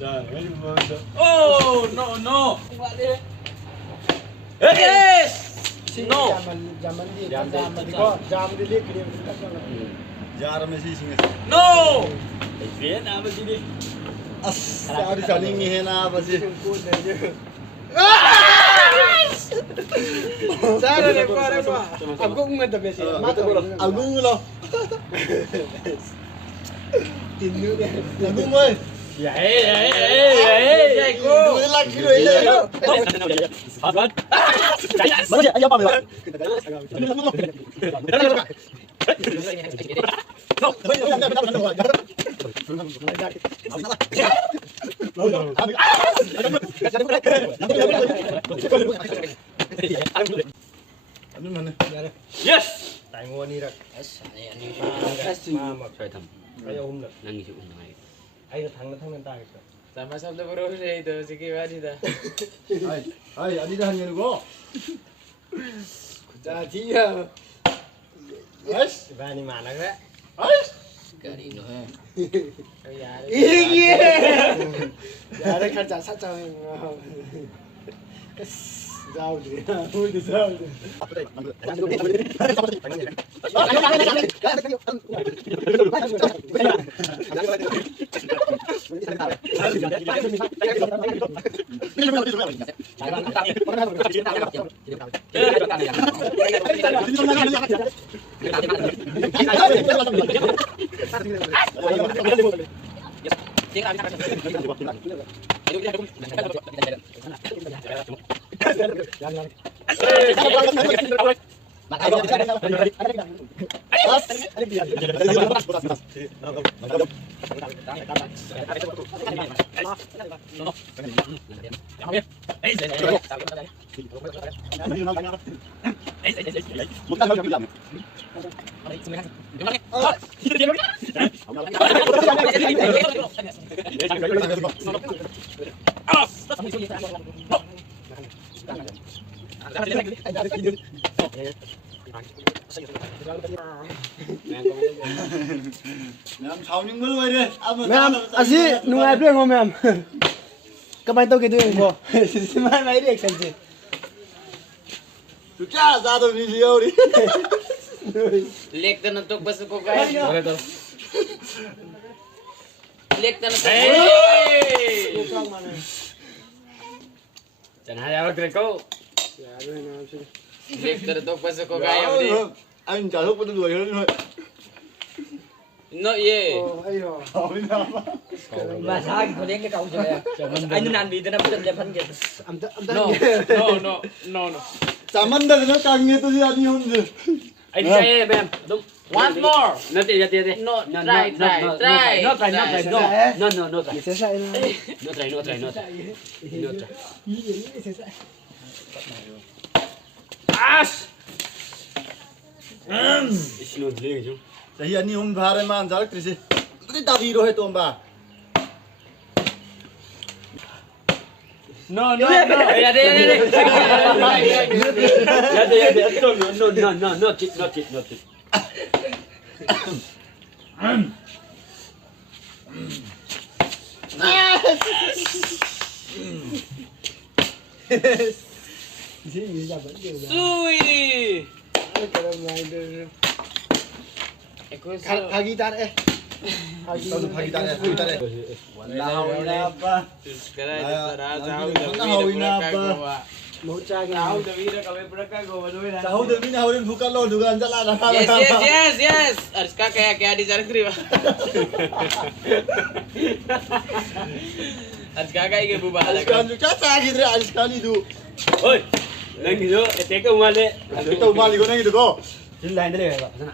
Jangan dibawa. Oh, no. Yes. No. Zaman di ko, jam di lihat dia Jar Messi singa. No. Bien, apa sih ini? Sorry saling ngihin apa sih? Sana deh gua. Aku nggak tahu sih. Agung lo. Tinju deh. Agung boy. Ya, go. Dua lagi lo ya. Apa? Mana dia? Ayo apa bela? Anu mana? Yes. Tengok ni rak. Mama, try them. Kayak lah. Nangis umay. Ayo thang nanti gitu. Sama sabda bro itu sige bari dah. Ay, adi dah hanya go. Jadi ya. Guys, Bani mana kak? guys. Kali no ha. Iya. Ada kerja saja yang. Jauh deh. Udah jauh deh. Nam sáu những mưa vậy đi. Ma'am, asih nungai beli nggak ma'am? Kemarin tuh gitu yang gua. Semana ini eksensif. Chú cha ra tôi đi siêu đi. Lek tan untuk basuh ko guys. Lek tan untuk. Hey. Mana? Jangan hanya kau. Ya, aduh ini sih. Lek tan untuk basuh ko guys. Anh trả lúc có đuổi hơn thôi. No ye. Oh, ayo. Hỏi nào. Bahasa ko dia ke kau je. Ai nu nan bi tena pun dia pan gitu. No. Zaman dah nó càng nghe tôi đi ăn nhiều hơn. Ai saya ma'am. Đúng. One more. Nanti. No, No, try. No, Selesai ini. No try. Ini selesai. Ash. Isno dile jo. Thì anh hôm vào đây mà ăn giá cái gì? Cái tao đi rồi tôm bà. No. Ya de. Ya de. No, not it. Ini jabat dia. Sui. Kalau main dulu. Eko Hagitan Tao được phải đây. Lao apa? sekarang tahu Tahu apa? mau cari. Tahu dah ira kami beraka go badoy na. Tahu demi tahu dan bukan lo juga anjal lah. Yes. Arska kayak di sana kiri. Arska kayak ke buba Alis kan juga tak gitu alis kali itu. Oi. Nang jo, eteka umale. Kita umali ko na gitu ko. Sini lain dale ba. Sana.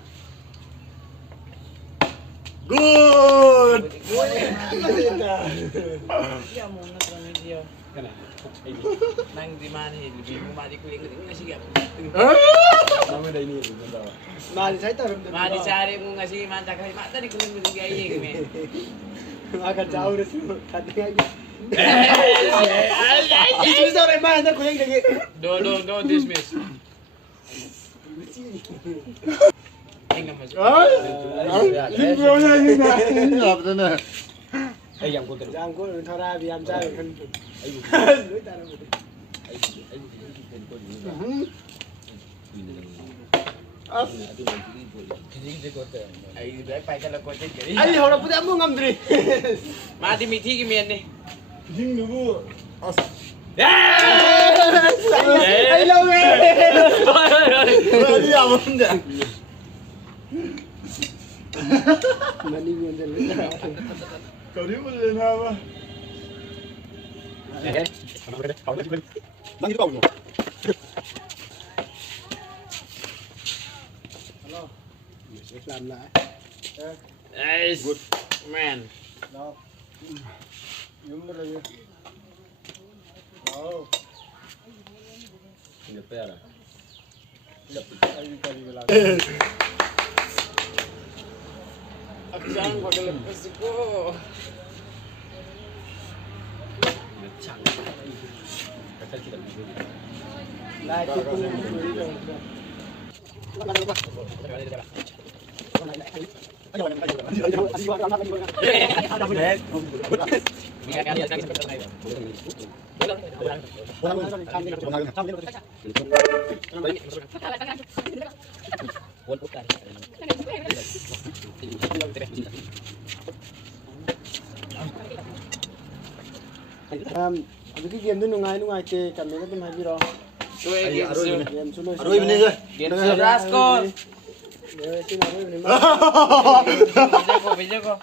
Good. Iya mau nonton video. Kana. Nang di mana ini? Bingung mati kuing ini sih gak. Nama dah ini. Mali saya tahu. Mati cari mau ngasih mata kali mata di kuing itu kayak gini. Akan jauh deh semua. Katanya aja. Bisa orang mana ntar kuliah lagi. Don't dismiss. Enggak masuk. Ini bro nya ini. Apa tu nak? Ai yang ko Giang ko thao ra vì em trai thân. Ai bu. Lưỡi ta đâu. Ai bu ten ko ni. Ai dah pai kalau kau cakap. Ai hồi đó bữa em mua ngâm đi. Mati miti ke mian ni. Nhưng mà bu. Ai lâu nghe. Rồi đi làm không vậy? Mà đi nguồn dần lên. Cậu thiếu cái gì nào mà? Đang đi đâu rồi? Làm lại. Yes. Good man. Đâu. Nhúng nó lên. Đâu. Ni pera. Ai đi cái gì làm. Jangan kau dalam pesiko. Chang. Kata kita ni. Lại cái cung. Cái game itu nungai ke kami kan main biro. Tu yang game. Game suno. Rồi bên đây rồi. Game Raskol. Sini aku ini. Bisa kau.